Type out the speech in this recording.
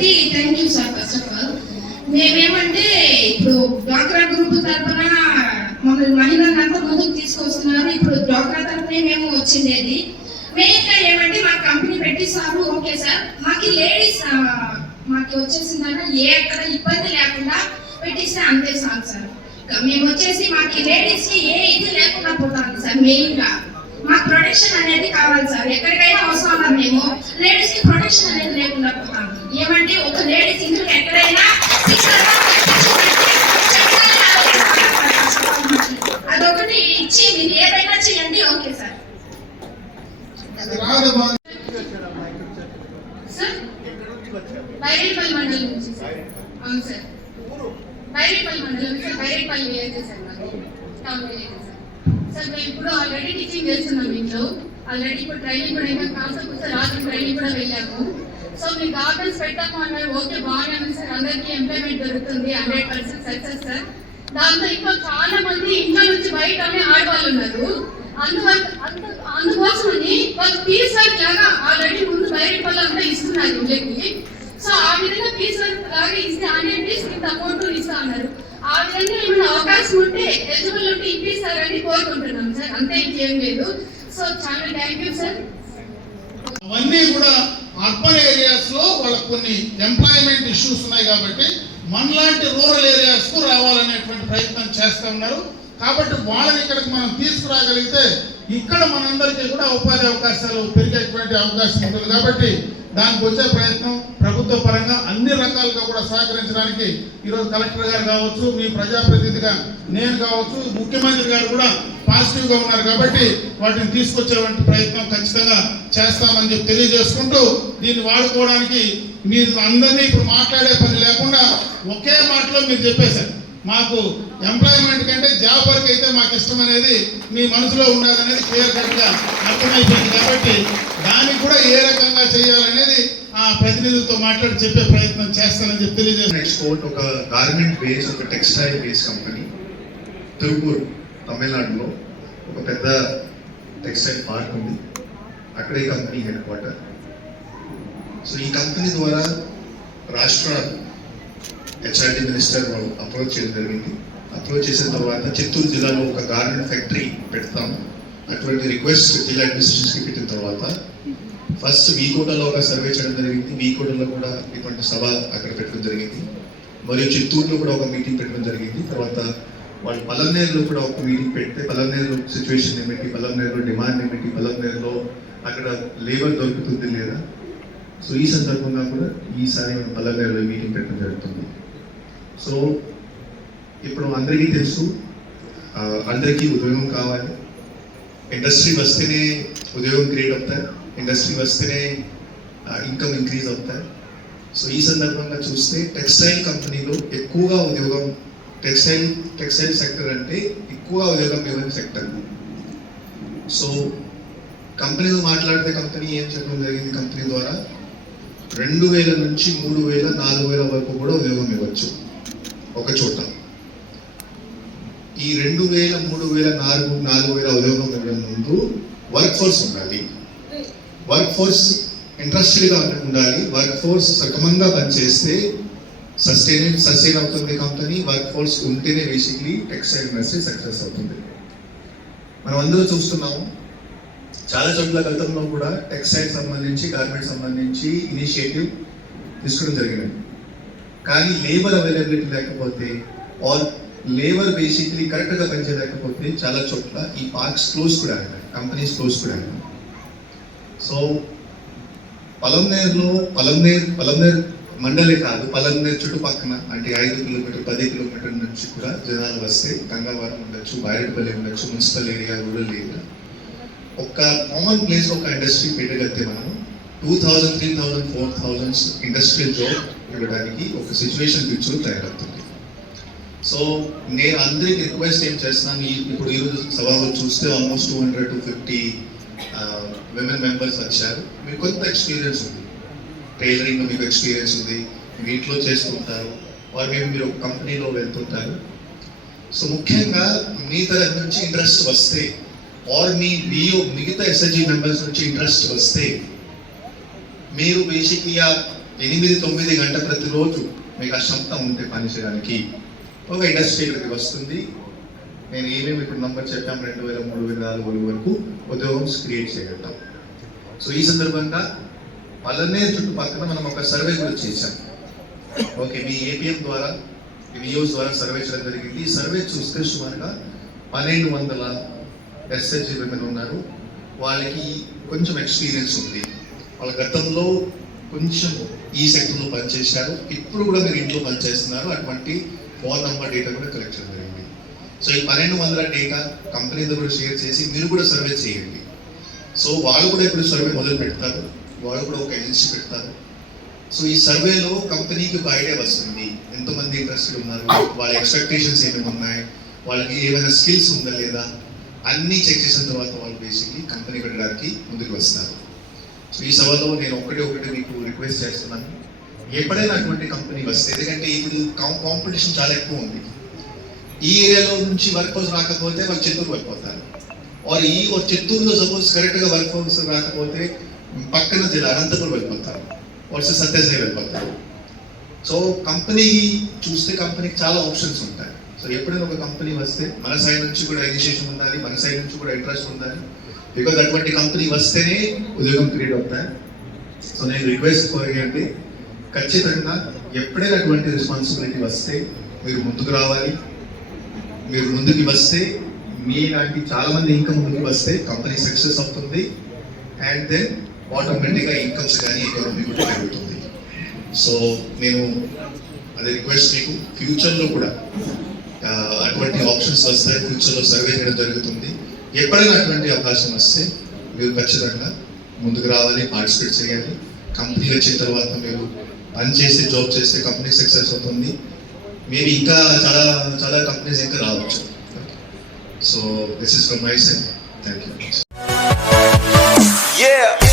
కాబట్టి thank you sir first of all మేమేమంటే ఇప్పుడు డ్వాక్రా గ్రూప్ తరఫున మమ్మల్ని మహిళలంతా ముందుకు తీసుకొస్తున్నారు. ఇప్పుడు డ్వాక్రా తరఫునే మేము వచ్చిండేది. మెయిన్గా ఏమంటే మా కంపెనీ పెట్టిస్తారు ఓకే సార్ మాకు లేడీస్ మాకు వచ్చేసిందన్న ఏ అక్కడ ఇబ్బంది లేకుండా పెట్టిస్తే అంతే సార్ సార్ మేము వచ్చేసి మాకు లేడీస్కి ఏ ఇది లేకుండా పోతుంది సార్ మెయిన్గా మాకు ప్రొటెక్షన్ అనేది కావాలి సార్ ఎక్కడికైనా అవసరం మేము? లేడీస్కి ప్రొటెక్షన్ అనేది లేకుండా పోతాం ఏమంటే ఒక లేడీస్ ఇంట్లో ఎక్కడైనా secure గా అదొకటి ఇచ్చి మీరు ఏదైనా చేయండి ఓకే సార్ రాదమ్మా సార్ బైరేపల్లి మండలం నుంచి సార్ అవును సార్ బైరేపల్లి మండలం సార్ బైరేపల్లి విలేజ్ సార్ మాది టౌన్ విలేజ్ సార్ సార్ మేము ఇప్పుడు ఆల్రెడీ టీచింగ్ చేస్తున్నాం ఇంట్లో ఆల్రెడీ ఇప్పుడు ట్రైనింగ్ కూడా ఇంకా కాన్సెప్ట్ వస్తే రాత్రి ట్రైనింగ్ కూడా వెళ్ళాము సో మీ గార్డెన్స్ పెట్టాము అన్నారు ఓకే బాగానే ఉంది సార్ అందరికీ ఎంప్లాయ్మెంట్ దొరుకుతుంది హండ్రెడ్ పర్సెంట్ సక్సెస్ సార్ దాంతో ఇంకా చాలా మంది ఇంట్లో నుంచి బయటనే ఆడవాళ్ళు ఉన్నారు అందుకోసమని వాళ్ళు పీస్ వర్క్ లాగా ఆల్రెడీ ముందు బయట వాళ్ళు అంతా ఇస్తున్నారు ఇళ్ళకి సో ఆ విధంగా పీస్ వర్క్ లాగా ఇస్తే హండ్రెడ్ పీస్ ఇంత అమౌంట్ ఇస్తా అన్నారు. ఆ విధంగా ఏమైనా అవకాశం ఉంటే ఎలిజిబుల్ ఉంటే ఇప్పిస్తారని కోరుకుంటున్నాం సార్. అంతే ఇంకేం లేదు. సో చాలా థ్యాంక్ యూ సార్. అవన్నీ కూడా అర్బన్ ఏరియాస్లో వాళ్ళకి కొన్ని ఎంప్లాయ్మెంట్ ఇష్యూస్ ఉన్నాయి కాబట్టి మనలాంటి రూరల్ ఏరియాస్కు రావాలనేటువంటి ప్రయత్నం చేస్తా ఉన్నారు. కాబట్టి వాళ్ళని ఇక్కడికి మనం తీసుకురాగలిగితే ఇక్కడ మనందరికీ కూడా ఉపాధి అవకాశాలు పెరిగేటువంటి అవకాశం ఉంటుంది కాబట్టి దానికి వచ్చే ప్రయత్నం ప్రభుత్వ పరంగా అన్ని రకాలుగా కూడా సహకరించడానికి ఈరోజు కలెక్టర్ గారు కావచ్చు మీ ప్రజాప్రతినిధిగా నేను కావచ్చు ముఖ్యమంత్రి గారు కూడా పాజిటివ్గా ఉన్నారు కాబట్టి వాటిని తీసుకొచ్చేటువంటి ప్రయత్నం ఖచ్చితంగా చేస్తామని చెప్పి తెలియజేసుకుంటూ దీన్ని వాడుకోవడానికి మీరు అందరినీ ఇప్పుడు మాట్లాడే పని లేకుండా ఒకే మాటలో మీరు చెప్పేశారు. మాకు ఎంప్లాయ్మెంట్ కంటే జాబ్ వర్క్ అయితే మాకు ఇష్టం అనేది మీ మనసులో ఉన్నదనేది క్లియర్ కట్గా అర్థమైపోయింది కాబట్టి దానికి కూడా ఏ రకంగా చేయాలనేది ఆ ప్రతినిధులతో మాట్లాడి చెప్పే ప్రయత్నం చేస్తానని చెప్పి తెలియజేస్తాను. ఎక్స్పోర్ట్ ఒక గార్మెంట్ బేస్ ఒక టెక్స్టైల్ బేస్ కంపెనీ తిరుపూర్ తమిళనాడులో ఒక పెద్ద టెక్స్టైల్ పార్క్ ఉంది. అక్కడే కంపెనీ హెడ్ క్వార్టర్ సో ఈ కంపెనీ ద్వారా రాష్ట్ర హెచ్ఆర్టీ మినిస్టర్ వాళ్ళు అప్రోచ్ చేయడం జరిగింది. అప్రోచ్ చేసిన తర్వాత చిత్తూరు జిల్లాలో ఒక గార్మెంట్ ఫ్యాక్టరీ పెడతాం అటువంటి రిక్వెస్ట్ జిల్లా అడ్మినిస్ట్రేషన్కి పెట్టిన తర్వాత ఫస్ట్ వీకోటలో ఒక సర్వే చేయడం జరిగింది. వీకోటలో కూడా ఇటువంటి సభ అక్కడ పెట్టడం జరిగింది. మరియు చిత్తూరులో కూడా ఒక మీటింగ్ పెట్టడం జరిగింది. తర్వాత వాళ్ళు పలమనేరులో కూడా ఒక మీటింగ్ పెడితే పలమనేరులో సిచ్యువేషన్ ఏమిటి? పలమనేరులో డిమాండ్ ఏమిటి? పలమనేరులో అక్కడ లేబర్ దొరుకుతుంది లేదా? సో ఈ సందర్భంగా కూడా ఈసారి మనం పల్లెవేరులో మీటింగ్ పెట్టడం జరుగుతుంది. సో ఇప్పుడు అందరికీ తెలుసు అందరికీ ఉద్యోగం కావాలి. ఇండస్ట్రీ వస్తేనే ఉద్యోగం క్రియేట్ అవుతాయి. ఇండస్ట్రీ వస్తేనే ఇన్కమ్ ఇంక్రీజ్ అవుతాయి. సో ఈ సందర్భంగా చూస్తే టెక్స్టైల్ కంపెనీలో ఎక్కువగా ఉద్యోగం టెక్స్టైల్ టెక్స్టైల్ సెక్టర్ అంటే ఎక్కువ ఉద్యోగం ఇవ్వని సెక్టర్ సో కంపెనీతో మాట్లాడితే కంపెనీ ఏం చెప్పడం జరిగింది కంపెనీ ద్వారా? రెండు వేల నుంచి మూడు వేల నాలుగు వేల వరకు కూడా ఉద్యోగం ఇవ్వచ్చు. ఒక చోట. ఈ రెండు వేల మూడు వేల నాలుగు నాలుగు వేల ఉద్యోగం ఇవ్వడం ముందు వర్క్ ఫోర్స్ ఉండాలి. వర్క్ ఫోర్స్ ఇంట్రెస్టెడ్గా ఉండాలి. వర్క్ ఫోర్స్ సక్రమంగా పనిచేస్తే సస్టైన్ సస్టైన్ అవుతుంది కంపెనీ వర్క్ ఫోర్స్ ఉంటేనే బేసిక్లీ టెక్స్టైల్ ఇండస్ట్రీ సక్సెస్ అవుతుంది. మనం అందరూ చూస్తున్నాము. చాలా చోట్ల గతంలో కూడా టెక్స్టైల్ సంబంధించి గార్మెంట్ సంబంధించి ఇనిషియేటివ్ తీసుకోవడం జరిగింది. కానీ లేబర్ అవైలబిలిటీ లేకపోతే ఆర్ లేబర్ బేసిక్లీ కరెక్ట్గా పనిచేయలేకపోతే చాలా చోట్ల ఈ పార్క్స్ క్లోజ్ కూడా అయినాయి. కంపెనీస్ క్లోజ్ కూడా అయినాయి. సో పలంనేరులో పలంనేర్ పలంనేర్ మండలే కాదు పలంనేర్ చుట్టుపక్కన అంటే ఐదు కిలోమీటర్ పది కిలోమీటర్ నుంచి కూడా జనాలు వస్తే గంగావరం ఉండొచ్చు బైరెడ్పల్లి ఉండొచ్చు మున్సిపల్ ఏరియా రూరల్ ఏరియా ఒక కామన్ ప్లేస్ ఒక ఇండస్ట్రీ పెట్టగలిగితే మనము two thousand three thousand four thousands industrial job ఇవ్వడానికి ఒక సిచ్యువేషన్ పిక్చర్ తయారవుతుంది. సో నేను అందరికి రిక్వెస్ట్ ఏం చేస్తున్నాను ఇప్పుడు ఈరోజు సభలో చూస్తే almost two hundred to fifty women members వచ్చారు. మీకు కొంత ఎక్స్పీరియన్స్ ఉంది. టైలరింగ్ మీకు ఎక్స్పీరియన్స్ ఉంది. మీ ఇంట్లో చేస్తుంటారు. వారు మేము మీరు ఒక కంపెనీలో వెళ్తుంటారు. సో ముఖ్యంగా మీ తరఫు నుంచి ఇంట్రెస్ట్ వస్తే ఆర్ మీ బిఓ మిగతా ఎస్ఎస్జి మెంబర్స్ నుంచి ఇంట్రెస్ట్ వస్తే మీరు బేసిక్లీ ఆ ఎనిమిది తొమ్మిది గంట ప్రతిరోజు మీకు ఆ ఉంటే పని చేయడానికి ఒక ఇండస్ట్రీ ఇక్కడికి వస్తుంది. నేను ఏమేమి ఇప్పుడు నంబర్ చెప్పాం రెండు వేల మూడు వేల నాలుగు వేల వరకు ఉద్యోగం క్రియేట్ చేయగలుగుతాం సో ఈ సందర్భంగా పల్లనే చుట్టుపక్కల మనం ఒక సర్వే కూడా చేశాం. ఓకే మీ ఏపీఎం ద్వారా వియోస్ ద్వారా సర్వే చేయడం జరిగింది. ఈ సర్వే చూస్తే సుమారుగా పన్నెండు వందల ఎస్హెచ్జి విమెన్ ఉన్నారు. వాళ్ళకి కొంచెం ఎక్స్పీరియన్స్ ఉంది. వాళ్ళ గతంలో కొంచెం ఈ సెక్టర్లో పనిచేశారు. ఇప్పుడు కూడా మీరు ఇంట్లో పనిచేస్తున్నారు. అటువంటి ఫోన్ నంబర్ డేటా కూడా కలెక్ట్ చేయడం జరిగింది. సో ఈ పన్నెండు వందల డేటా కంపెనీతో కూడా షేర్ చేసి మీరు కూడా సర్వే చేయండి. సో వాళ్ళు కూడా ఇప్పుడు సర్వే మొదలు పెడతారు. వాళ్ళు కూడా ఒక ఏజెన్సీ పెడతారు. సో ఈ సర్వేలో కంపెనీకి ఒక ఐడియా వస్తుంది. ఎంతమంది ఇంట్రెస్టెడ్ ఉన్నారు? వాళ్ళ ఎక్స్పెక్టేషన్స్ ఏమేమి ఉన్నాయి? వాళ్ళకి ఏమైనా స్కిల్స్ ఉందా లేదా? అన్నీ చెక్ చేసిన తర్వాత వాళ్ళు బేసిక్లీ కంపెనీ పెట్టడానికి ముందుకు వస్తారు. ఈ సభలో నేను ఒకటి ఒకటి మీకు రిక్వెస్ట్ చేస్తున్నాను. ఎప్పుడైనా అటువంటి కంపెనీ వస్తే ఎందుకంటే ఇప్పుడు కాంపిటీషన్ చాలా ఎక్కువ ఉంది. ఈ ఏరియాలో నుంచి వర్క్ హౌస్ రాకపోతే వాళ్ళు చిత్తూరు వెళ్ళిపోతారు. ఆర్ ఈ ఒక చిత్తూరులో సపోజ్ కరెక్ట్గా వర్క్ హౌస్ రాకపోతే పక్కన జిల్లా అనంతపురం వెళ్ళిపోతారు. వర్సెస్ సత్యసాయి వెళ్ళిపోతారు. సో కంపెనీ చూస్తే కంపెనీకి చాలా ఆప్షన్స్ ఉంటాయి. సో ఎప్పుడైనా ఒక కంపెనీ వస్తే మన సైడ్ నుంచి కూడా ఇనిషియేషన్ ఉండాలి మన సైడ్ నుంచి కూడా ఇంట్రెస్ట్ ఉండాలి. బికాజ్ అటువంటి కంపెనీ వస్తేనే ఉద్యోగం క్రియేట్ అవుతాయి సో నేను రిక్వెస్ట్ కోరిగండి ఖచ్చితంగా ఎప్పుడైనా అటువంటి రెస్పాన్సిబిలిటీ వస్తే మీరు ముందుకు రావాలి. మీరు ముందుకు వస్తే మీ లాంటి చాలామంది ముందుకు వస్తే కంపెనీ సక్సెస్ అవుతుంది. అండ్ దెన్ ఆటోమేటిక్గా ఇన్కమ్స్ కానీ ఎకానమీ కూడా పెరుగుతుంది. సో నేను అదే రిక్వెస్ట్ మీకు ఫ్యూచర్లో కూడా అటువంటి ఆప్షన్స్ వస్తాయి. ఫ్యూచర్లో సర్వే చేయడం జరుగుతుంది. ఎప్పుడైనా అటువంటి అవకాశం వస్తే మీరు ఖచ్చితంగా ముందుకు రావాలి పార్టిసిపేట్ చేయాలి కంపెనీ వచ్చిన తర్వాత మీరు పని చేసి జాబ్ చేస్తే కంపెనీ సక్సెస్ అవుతుంది. మీరు ఇంకా చాలా చాలా కంపెనీస్ ఇంకా రావచ్చు. So this is from my side thank you